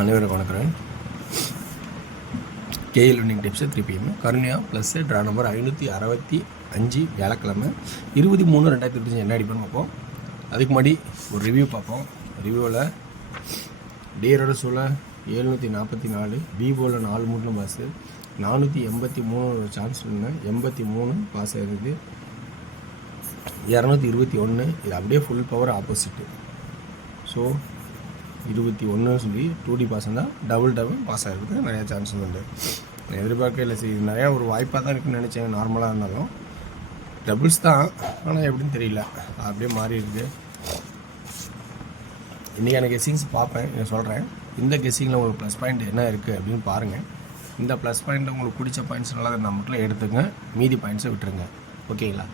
அனைவருக்கும் வணக்கம். KL winning tips 3 PM Karunya plus draw number 565 வியாழக்கிழமை 20/3/2025 என்ன அடிப்போம் பார்ப்போம். அதுக்கு முன்னாடி ஒரு ரிவ்யூ பார்ப்போம். ரிவ்யூவில் டியரோட சூழ 744, பிபோவில் 4 மூணு பாஸ், 483 சான்ஸ் 83 பாஸ் ஆகிருக்கு, 221 இது அப்படியே ஃபுல் பவர் ஆப்போசிட்டு. ஸோ 21 சொல்லி 2D பாஸ் தான் டபுள் பாஸ் ஆகிருக்கு. நிறையா சான்சஸ் உண்டு. எதிர்பார்க்க இல்லை, சரி நிறையா ஒரு வாய்ப்பாக தான் இருக்குன்னு நினச்சேன். நார்மலாக இருந்தாலும் டபுள்ஸ் தான், ஆனால் எப்படின்னு தெரியல, அப்படியே மாறி இருக்குது. இன்றைக்கி எனக்கு கெஸ்ஸிங்ஸ் பார்ப்பேன், நான் சொல்கிறேன். இந்த கெஸ்ஸிங்கில் உங்களுக்கு ப்ளஸ் பாயிண்ட் என்ன இருக்குது அப்படின்னு பாருங்கள். இந்த ப்ளஸ் பாயிண்ட் உங்களுக்கு பிடிச்ச பாயிண்ட்ஸ் நல்லா நான் மட்டும் எடுத்துங்க, மீதி பாயிண்ட்ஸை விட்டுருங்க. ஓகேங்களா?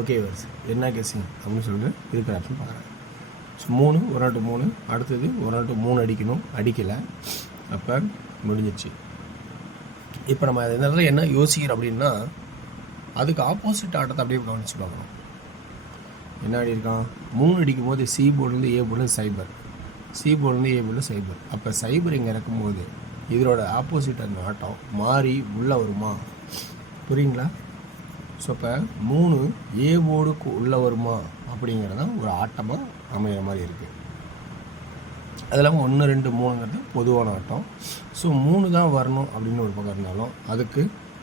ஓகே வர்ஸ் என்ன கெஸ்ஸிங் அப்படின்னு சொல்லிட்டு இருக்கிற ஆப்ஷன் பார்க்குறேன். 3 1 நாட்டு 3, அடுத்தது 1 நாட்டு 3 அடிக்கணும், அடிக்கலை, அப்போ முடிஞ்சிச்சு. இப்போ நம்ம இதனால என்ன யோசிக்கிறோம் அப்படின்னா, அதுக்கு ஆப்போசிட் ஆட்டத்தை அப்படியே கவனித்து பார்க்கணும். என்ன அடியிருக்கான்? 3 அடிக்கும் போது சி போர்டுலேருந்து ஏ போர்டு சைபர், சி போர்டுலேருந்து ஏ போர்டு சைபர். அப்போ சைபர் இங்கே இறக்கும்போது இதோட ஆப்போசிட் அந்த ஆட்டம் மாறி உள்ளே வருமா? புரியுங்களா? ஸோ இப்போ 3 ஏ போர்டுக்கு உள்ளே வருமா அப்படிங்கிறதான் ஒரு ஆட்டமாக அமைகிற மாதிரி இருக்குது. அது இல்லாமல் 1 2 3ங்கிறது பொதுவான ஆட்டம். ஸோ 3 தான் வரணும் அப்படின்னு ஒரு பக்கம் இருந்தாலும் அதுக்கு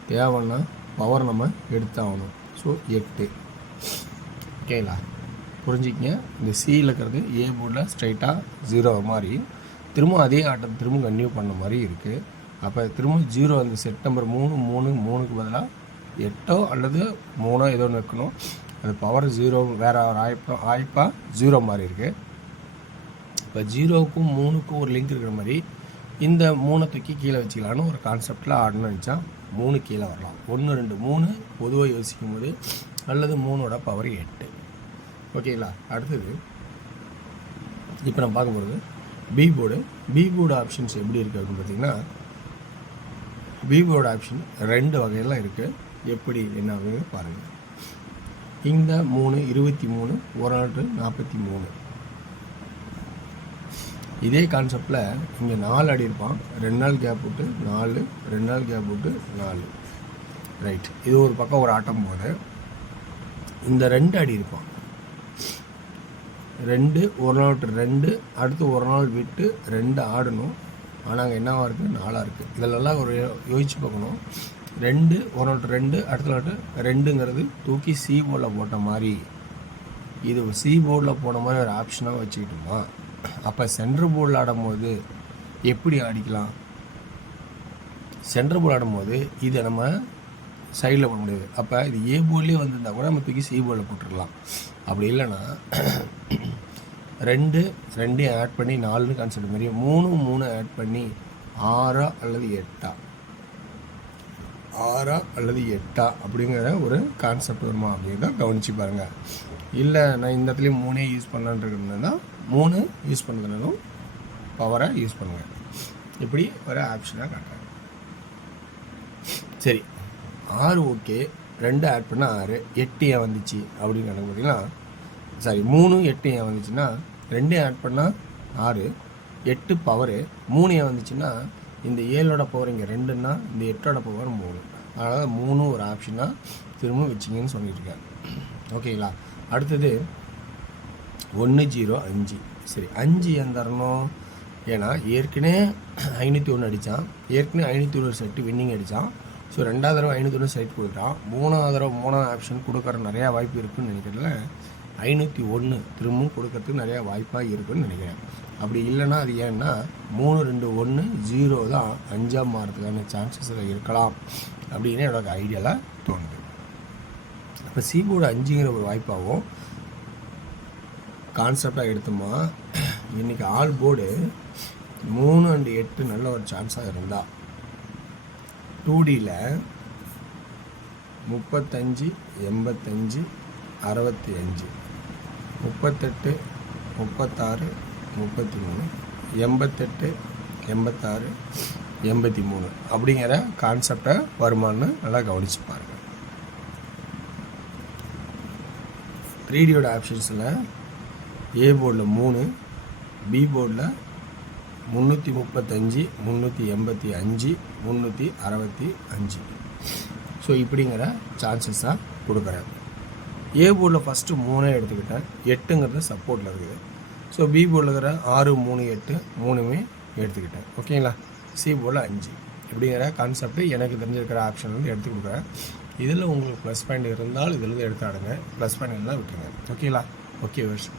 தேவைன்னா பவர் நம்ம எடுத்தாகணும். ஸோ 8. ஓகேங்களா? புரிஞ்சிக்கங்க. இந்த சியில் இருக்கிறது ஏ போர்டில் ஸ்ட்ரைட்டாக 0 மாதிரி திரும்ப அதே ஆட்டத்தை திரும்ப கன்டினியூ பண்ண மாதிரி இருக்குது. அப்போ திரும்ப 0 அந்த செட் நம்பர் 3 பதிலாக 8 அல்லது 3 ஏதோ ஒன்று இருக்கணும். அது பவர் 0 வேறு ஒரு வாய்ப்பாக 0 மாதிரி இருக்குது. இப்போ 0க்கும் 3க்கும் ஒரு லிங்க் இருக்கிற மாதிரி இந்த 3 தூக்கி கீழே வச்சுக்கலான்னு ஒரு கான்செப்டில் ஆடணும்னு நினச்சா 3 கீழே வரலாம். 1 2 3 பொதுவாக யோசிக்கும் போது, அல்லது 3ஓட பவர் 8. ஓகேங்களா? அடுத்தது இப்போ நம்ம பார்க்கும்போது பி போர்டு ஆப்ஷன்ஸ் எப்படி இருக்குது அப்படின்னு பார்த்தீங்கன்னா, பி போர்டு ஆப்ஷன் 2 வகையெல்லாம் இருக்குது. எப்படி என்ன அப்படின்னு பாருங்கள். இந்த 3 23 1 43 இதே கான்செப்டில் இங்கே 4 அடி இருப்பான், 2 நாள் கேப் விட்டு 4, 2 நாள் கேப் விட்டு 4. ரைட், இது ஒரு பக்கம் ஒரு ஆட்டம் போது இந்த 2 அடி இருப்பான், 2 1 நாள் விட்டு 2, அடுத்து 1 நாள் விட்டு 2 ஆடணும். ஆனால் அங்கே என்னவா இருக்குது? 4 இருக்குது. இதிலெல்லாம் ஒரு யோசிச்சு பார்க்கணும். 2 1 நாள் 2, அடுத்த நாட்டு 2ங்கிறது தூக்கி சி போர்டில் போட்ட மாதிரி, இது சி போர்டில் போன மாதிரி ஒரு ஆப்ஷனாக வச்சுக்கிட்டோமா? அப்போ சென்ட்ரு போர்டில் ஆடும்போது எப்படி ஆடிக்கலாம்? சென்ட்ரு போர்டு ஆடும்போது இதை நம்ம சைடில் போட முடியாது. அப்போ இது ஏ போர்ட்லேயே வந்திருந்தால் கூட நம்ம தூக்கி சி போர்டில் போட்டுடலாம். அப்படி இல்லைன்னா 2 ஆட் பண்ணி 4 கான்செப்ட் மாதிரி 3 ஆட் பண்ணி 6 அல்லது 8 அப்படிங்கிற ஒரு கான்செப்ட் வருமா அப்படிங்கிறத கவனித்து பாருங்கள். இல்லை நான் இந்த இடத்துலையும் 3 யூஸ் பண்ணலான்றதுனா 3 யூஸ் பண்ணுறதுனாலும் பவரை யூஸ் பண்ணுங்கள். இப்படி ஒரு ஆப்ஷனாக காட்டுறேன். சரி, 6 ஓகே, 2 ஆட் பண்ணால் 6, 8 ஏன் வந்துச்சு அப்படின்னு கணக்கு பார்த்தீங்கன்னா, சாரி 3 8 ஏன் வந்துச்சுன்னா 2 ஆட் பண்ணால் 6, 8 பவரு, 3 ஏன் வந்துச்சுன்னா இந்த 7ஓட பவர் இங்கே 2ன்னா இந்த 8ஓட பவர் 3. அதனால் 3 ஒரு ஆப்ஷனாக திரும்ப வச்சிங்கன்னு சொல்லியிருக்கேன். ஓகேங்களா? அடுத்தது 1 0 5. சரி, 5 ஏன் தரணும்? ஏன்னா ஏற்கனவே 501 அடித்தான், ஏற்கனவே 501 செட்டு வின்னிங் அடித்தான். ஸோ 2வது தடவை 501 செட் கொடுத்தான். 3வது தடவை 3வது ஆப்ஷன் கொடுக்குற நிறையா வாய்ப்பு இருக்குதுன்னு நினைக்கிறதுல 501 திரும்பவும் கொடுக்கறதுக்கு நிறையா வாய்ப்பாக இருக்குதுன்னு நினைக்கிறேன். அப்படி இல்லைன்னா அது ஏன்னா 3 2 1 0 தான் 5ஆக மாறதுக்கான சான்சஸில் இருக்கலாம் அப்படின்னு என்னோட ஐடியாவில் தோணுது. இப்போ சி போர்டு 5ங்கிற ஒரு வாய்ப்பாகவும் கான்செப்டாக எடுத்தோமா, இன்றைக்கி ஆல் போர்டு 3 and 8 நல்ல ஒரு சான்ஸாக இருந்தால் 2Dயில் 35 85 65 38 36 33 88 86 83 அப்படிங்கிற கான்செப்டை வருமானு நல்லா கவனித்து பாருங்கள். 3Dயோட ஆப்ஷன்ஸில் ஏ போர்டில் 3, பி போர்டில் 335 385 365. ஸோ இப்படிங்கிற சான்சஸாக கொடுக்குறேன். ஏ போர்டில் ஃபஸ்ட்டு 3 எடுத்துக்கிட்டேன், 8ங்கிறது சப்போர்ட்டில் இருக்குது. ஸோ பி போர்டில் இருக்கிற 6 3 8 3மே எடுத்துக்கிட்டேன். ஓகேங்களா. சி போர்டில் 5 இப்படிங்கிற கான்செப்ட் எனக்கு தெரிஞ்சிருக்கிற ஆப்ஷன் வந்து எடுத்து கொடுக்குறேன். இதில் உங்களுக்கு ப்ளஸ் பாயிண்ட் இருந்தால் இதில் எடுத்து ஆடுங்க, ப்ளஸ் பாயிண்ட் இருந்தால் விட்டுருங்க. ஓகேங்களா. ஓகே வர்ஸ்.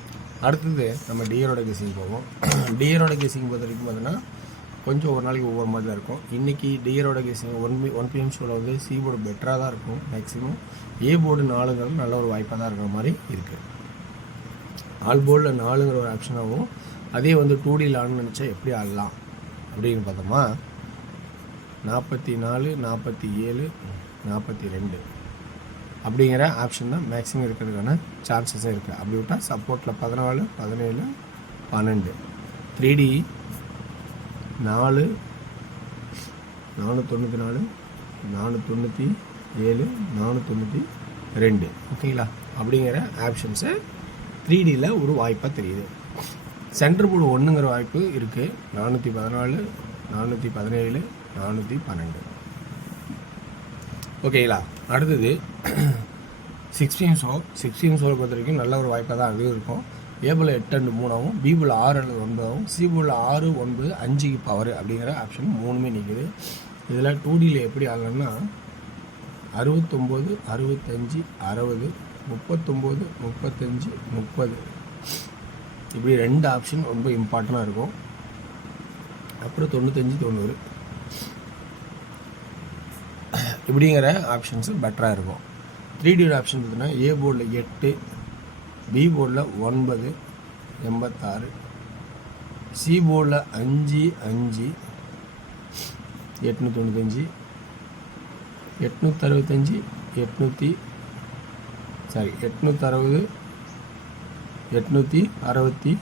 அடுத்தது நம்ம டியரோட கெஸிங் போவோம். டியரோட கெஸிங் பொறுத்த வரைக்கும் பார்த்தீங்கன்னா கொஞ்சம் ஒரு நாளைக்கு ஒவ்வொரு மாதிரி தான் இருக்கும். இன்றைக்கி டியரோட கெஸிங் 1 PM ஷோவில் வந்து சி போர்டு பெட்டராக தான் இருக்கும். மேக்ஸிமம் ஏ போர்டு 4ங்கிறது நல்ல ஒரு வாய்ப்பாக தான் இருக்கிற மாதிரி இருக்குது. ஆல் போர்டில் 4ங்கிற ஒரு ஆப்ஷனாகவும் அதே வந்து 2Dயில் ஆடணும்னு நினச்சா எப்படி ஆடலாம் அப்படின்னு பார்த்தோமா 44 47 42 அப்படிங்கிற ஆப்ஷன் தான் மேக்ஸிமம் இருக்கிறதுக்கான சான்சஸும் இருக்குது. அப்படி விட்டால் சப்போர்ட்டில் 14 17 12 3D 4 494 497 492 ஓகேங்களா. அப்படிங்கிற ஆப்ஷன்ஸு 3Dயில் ஒரு வாய்ப்பாக தெரியுது. சென்டர் போர்டு 1ங்கிற வாய்ப்பு இருக்குது. 414 417 412 ஓகேங்களா. அடுத்தது 6 PM ஷோ. 6 PM ஷோவை பொறுத்த வரைக்கும் நல்ல ஒரு வாய்ப்பாக தான் அதுவும் இருக்கும். ஏ போல் 8 and 3ஆகவும் பி போல் 6 and 9ஆகவும் சி போல் 6 9 5க்கு பவர் அப்படிங்கிற ஆப்ஷன் 3மே நிற்குது. இதில் 2Dயில் எப்படி ஆகலன்னா 69 65 60 39 35 30 இப்படி 2 ஆப்ஷன் ரொம்ப இம்பார்ட்டண்ட்டாக இருக்கும். அப்புறம் 95 90 இப்படிங்கிற ஆப்ஷன்ஸு பெட்டராக இருக்கும். 3D ஆப்ஷன் பார்த்தீங்கன்னா ஏ போர்டில் 8 பி போர்டில் 9 86 சி போர்டில் 5 5 895 865 860 860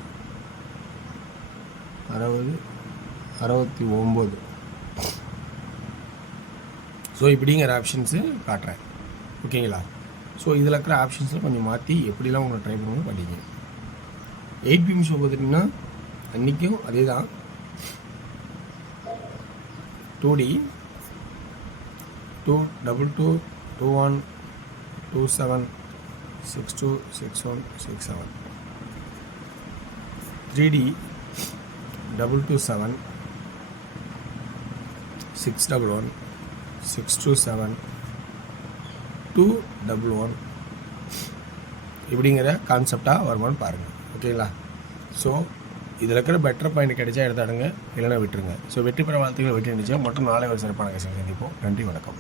69 ஸோ இப்படிங்கிற ஆப்ஷன்ஸு காட்டுறேன். ஓகேங்களா. ஸோ இதில் இருக்கிற ஆப்ஷன்ஸில் கொஞ்சம் மாற்றி எப்படிலாம் உங்களை ட்ரை பண்ணணும் பண்ணிங்க. 8 PM ஷோ பார்த்துட்டிங்கன்னா அன்றைக்கும் அதே தான் 2D 222 21 27 62 61 67 3D 227 611 627 211 இப்படிங்கிற கான்செப்டாக வருமானு பாருங்கள். ஓகேங்களா. ஸோ இதில் இருக்கிற பெட்டர் பாயிண்ட் கிடைச்சா எடுத்தாடுங்க, இல்லைன்னா விட்டுருங்க. ஸோ வெற்றி பெற வாழ்த்துக்கள் வெற்றி நிச்சயம் மற்றும் நாளை ஒரு சிறப்பான கட்சியை சந்திப்போம். நன்றி, வணக்கம்.